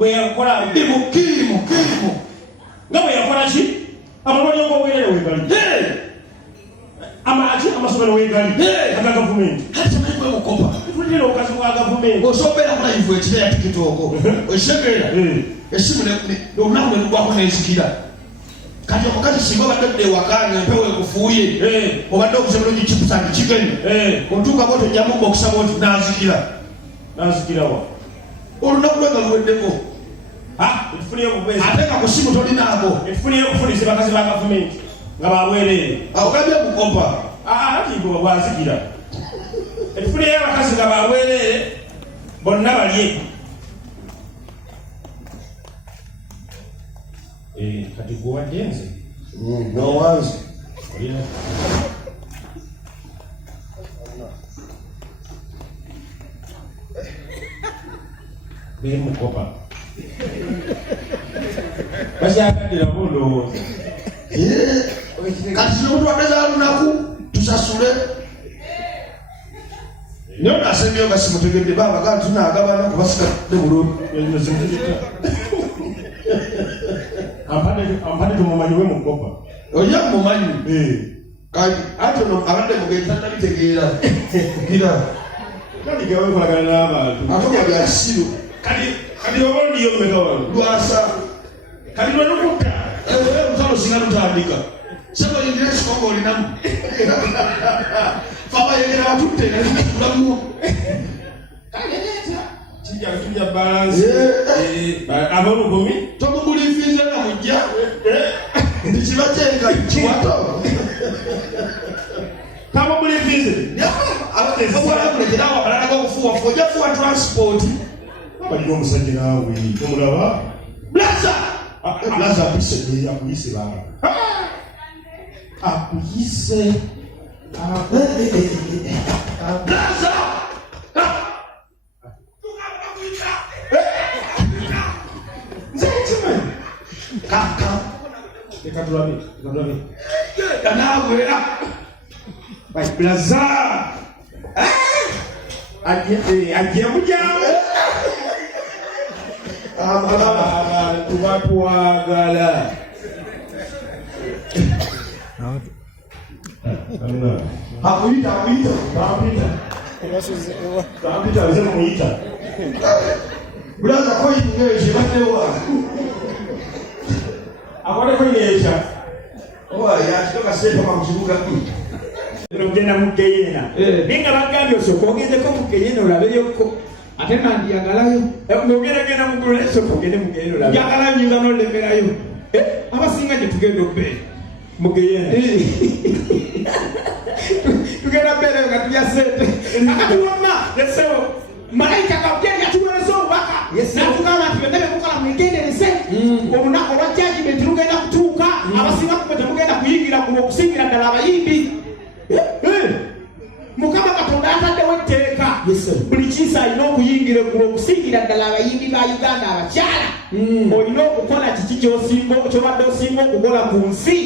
bwe yakola kirimu nga bwe yakola ki amalwaliro g'obwerere weegali amaki amasomero weegali aga gavumenti kati amayivu emukopa tulira okazi bwa gavumenti osobeera kulayivu ekira ya tikiti okwo okisegeera esimu olunaku nelugwako nezikira kati omukazi singa obadde ewakanya mpewo ekufuuye obadde okusobola ogikipusangi kigeni otuuka bwoti ojjamu okusaba oti nazikirawa olunaku lwega luweddeko ate nga ku simu tolinaako etufunire okufunisa bakazi ba gavumenti nga babwerere ogambye mukopa ati bwazikira etufunire abakazi nga babwerere bonna balye kati gwewadde nze nowanze bemukopa bakyagaddira bulowooza kati zinomuntu wadeza lunaku tusasule naye nasembyeyo nga simutegedde babaga tunagabana kubasigadde bulungi ampade tumumanyi we mukopa oya mumanyi kati ate ono abadde mugenzi atabitegeera gira kati gawekolagana n'abantu atoga byasiru kati oboliyo mmekawalo lwasa kati lwenukutta lutalo singa lutandika sebayingira ekikonga olinamu fabayegera batutte nalikulamu kijja balansi abolukumi tomubulifize nga mujja nti kiba kyenga kiwato tamubulifize abalamulegerawo abalala gokufuwafu ojja kufuwa transport baliko omusajja naawe omulaba blaza akuyise baba akuyise blaza ekatulabe nawe blaza ajje mujamu abantu batwagala akuyita nze muyita blaza koyingeeje baddewa akoleko yeekya yakitoka seetoka mu kibuga ogenda mu Keyena naye nga bagambye osooka ogendeko mu Keyena olabeyoko ate nandiyagalayo nogeragenda mugulu naye sooka ogende mu Keyena olabe njagala nyinza nolemerayo abasinga gye tugenda obbeere mu Keyena tugenda bbeereyo nga tulya sente akatuwama yesewo malayika gabyeri yatuweereza obubaka natugamba nti byonna byemukola mwegendereze olunaku olwa jajimenti lugenda kutuuka abasinga kumwe temugenda kuyingira kuno okusingira ddala abayimbi mukama katonda yataddewo etteeka buli kiisa alina okuyingira eggulu okusingira ddala abayimbi ba Uganda abakyala olina okukola kiki kyobadde osinga okukola ku nsi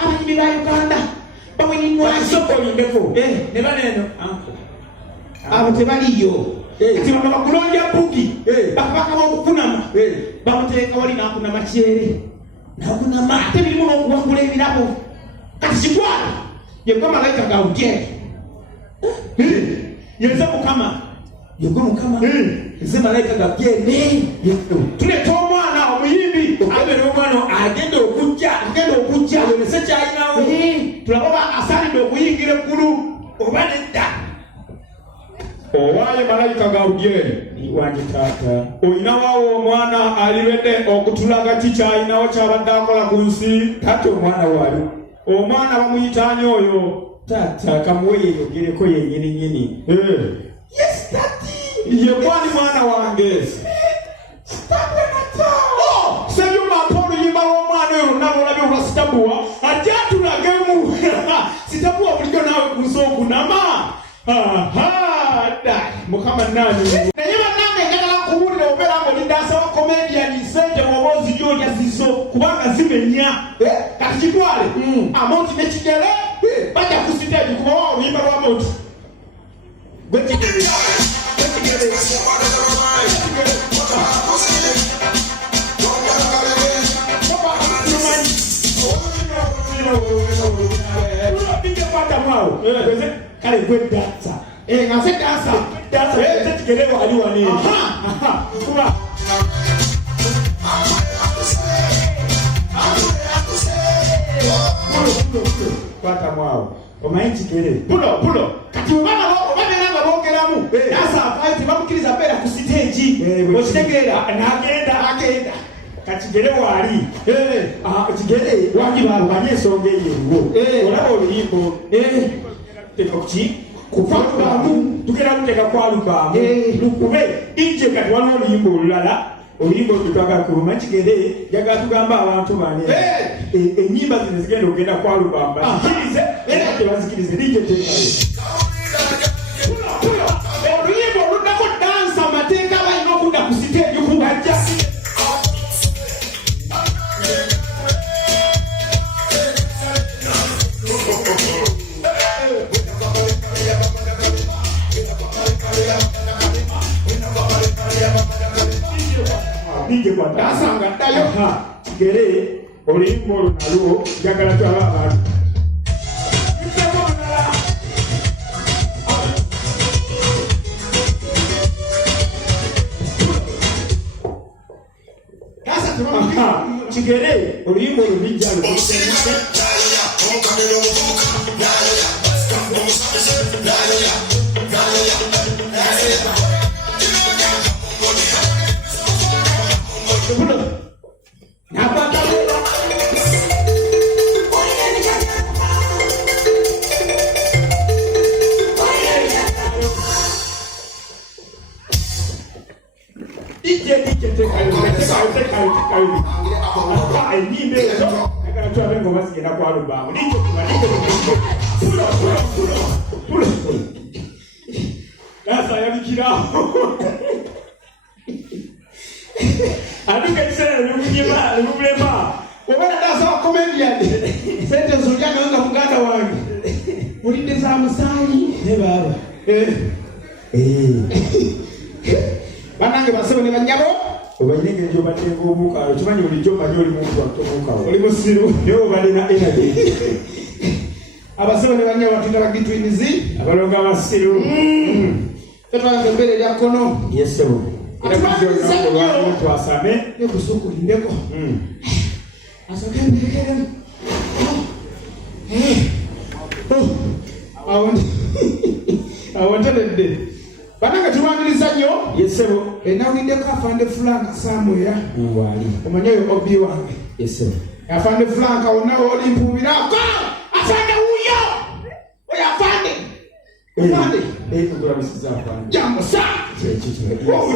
abayimbi ba Uganda bamweninwasokolindeko ne baneeno abo tebaliyo kati bano bakulonja bugi bakabaka b'okukunama bamuteeka wali n'akunama kyere n'akunama ate birimu n'okuwangula ebirabo kati kikwala yegwe malayika gawudyeri yenze mukama nze malayika gawudyeri tuleta omwana omuyimbi abere omwana agenda okujja olese kyalinawo tulaba asalidde okuyingira eggulu oba nedda owaaye malayika gawudyeri wange taata olina waawo omwana alibedde okutulaga kikyalinawo kyabadde akola ku nsi taata omwana waali omwana bamuyitaani oyo taata kamuwe yeyogereko yennyininyini yes tati ye mwani mwana wange sebyuma mpa oluyimba lw'omwana oyo lunamu olabye olwasitabuwa ajja atulagemu sitabuwa bulijjo naawe ku nsi okunama mukama nani naye bannange njagala nkubuulira obeera ng'oliddasawa komediani sente bw'oba ozijolya zizo kubanga zimenya kati kitwale amount nekigere bajja ku siteegi kuba wa oluyimba lwa amount gwekigere Nije kwata mwao. Kale kwe dansa. Ngase dansa. Dansa. Tikelewa ali wani. Aha. Kuma. Kwata mwao. Omanyi kere. Pulo. Kati ubana nanga bongeramu. Dansa apaiti bamukiriza bera ku stage. Okitegera agenda. Kachigere wali kachigere wagibalo banyesonge yewo olaba oluyimbo tekoki kufalubamu tukera kuteka kwalubamu lukube inje kati waliwo oluyimbo olulala oluyimbo tutwagala kuluma kigere jagala tugamba abantu bane ennyimba zino zigenda okugenda kwalubamu bazikirize era tebazikirize nije tekale oluyimbo oluddako dansa amateeka balina okudda ku siteegi kubajja Nije kwa dasanga tayo kigere oluyimbo olunalwo jagala twaba abantu kigere oluyimbo olubijja banange basebo ne banyabo obayinenge njo batenga omukalo kimanyi bulijjo manyi oli muntu atomukalo oli musiru niwo balina energy abasebo ne banyabo batunda bagitwinizi abalonga abasiru tetwange mbere lya kono yesebo twasame nekusukulindeko asoke mbegeremu awonteredde bananga tuwaniriza nnyo yesebo enawindeko afande Frank Samuel wali omanyeyo obi wange yesebo afande Frank onawo olimpubirako afande uyo oyo afande kulabisiza afande jambo sa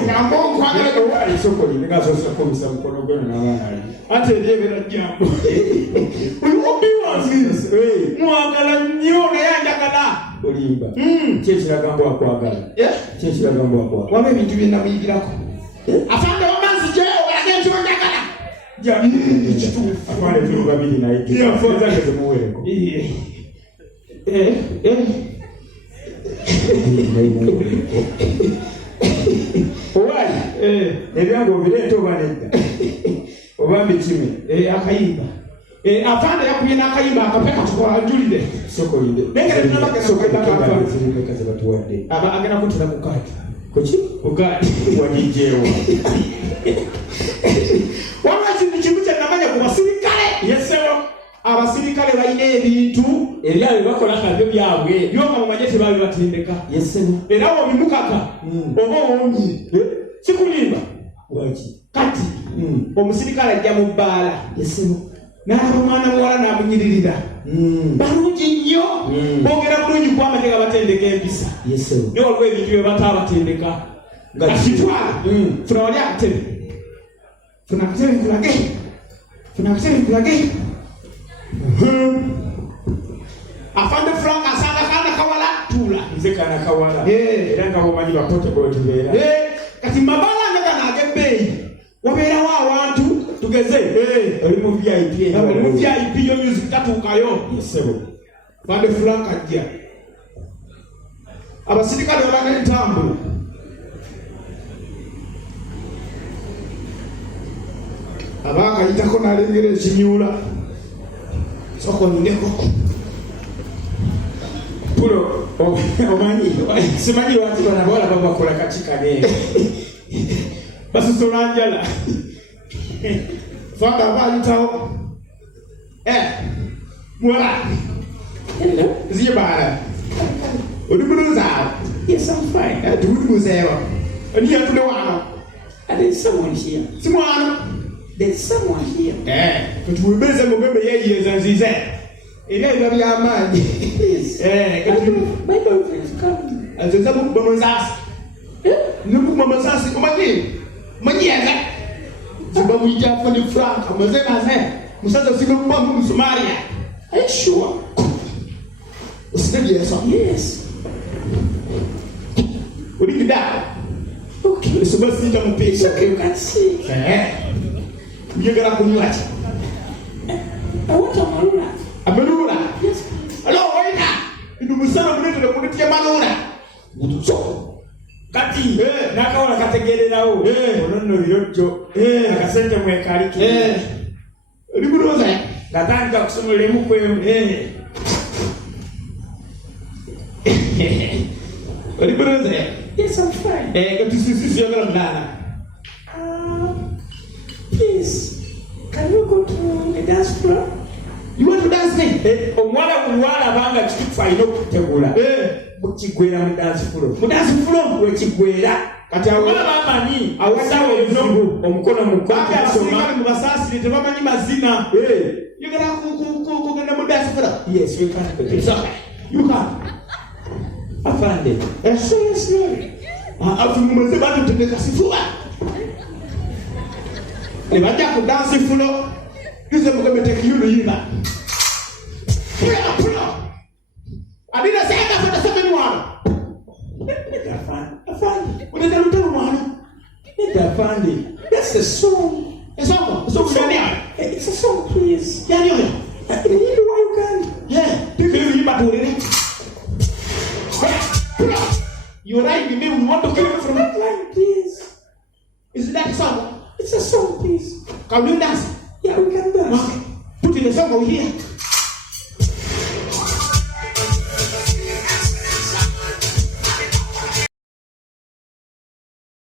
nyambo nkwagala wali soko lingasosa komisa mukono gwe n'abaana ali ate ebyebera jambo oyo obi wange mwagala nnyo naye anjagala olimba kyekiragambo akwagala kyekiragambo akwagala waba ebintu byenamuyigirako afande wamanzi gye olaga entyonjagala atwale tuli babiri naye ezange temuwereko owali ebyange obireeta oba nedda oba mbikime akayimba afande yakubye n'akayimba akapeka tukwajulire sokolinde nengeretunabagenda agenda kutira ku kaati kuki kukaati wajijewo waba ekintu kimu kyenamanya ku basirikale yesebo abasirikale balina ebintu ebyabwe bakola kabyo byabwe byonga mumanye tebabi batendeka yesebo era wobimukaka oba owomye sikulimba waki kati omusirikale ajja mu bbaala yesebo n'alaba omwana muwala n'amunyiririra balungi nnyo boogera bulungi ku amateeka batendeka empisa naye waliwo ebintu bye bataabatendeka akitwala funa wali akatebe funa akatebe nkulage afande Frank asanga kana kawala tula nze kana kawala era nga bomanyi bapotable tubeera kati mabala nga nagebbeeyi wabeerawo abantu tugeze oli mu VIP yo music tatuukayo yesebo afande Frank ajja abasirikale babanga entambula abaakayitako n'alengera ekinyuula Soko nindeko. Pulo omanyi simanyi lwaki bana bawala babakola katika ne basusolanjala Fanga bayitawo. Mwala. Hello? Zibara. Odumuruza. Yes, I'm fine. Tuwuduzewa. Ani yatule wano. There's someone here. Simwano. There's someone here. Tuwubeze mubebe yeyeza nzize. Ile ndo byamani. Please. My boyfriend is coming. Azoza bamazasi. Nubu bamazasi umanyi. Manyeza. Sababu itafa ni frank. Amaze. Musaza sibe bamu Somalia. Are you sure? Yes. Yes. Urikida. Okay. Subasi It's tampesa. okay, you can see. Yegara kunywachi. I want a marula. Amelura. Yes, please. Hello, oina. Inu musana munete na kunetia malura. Mutuso. kati nakawala kategererawo onono lirojjo akasente mwekaliki liburoza ngatandika kusomolera mukwemu liburoza. Yes, I'm fine. Katusisi yagala mlala. Please, can we go to the dance floor? You want to dance me? Omwana bulwala banga kitufu alina okutegula mukigwera mu dance floor. Mu dance floor wekigwera kati awala bamanyi awasawo ebizibu omukono mukopi asoma mu basasi tebamanyi mazina. Yagala kugenda mu dance floor. Yes, we can. It's okay. You can. Afande. Seriously? Afumuze bado tendeka sifua. Ne bajja ku dance floor. Kize mugabe tekiyulu yina. Pull up. I didn't say that for the second one. Afande. What did I do one? Afande. That's the song. It's over. So It's a song, please. Yeah. Why you can? Yeah. Tikiyulu yima tulele. Pull up. You're right, we want to kill you from that line, please. Is that a song? It's a song, please. Can we dance? Yeah, we can dance. Put in the song over here.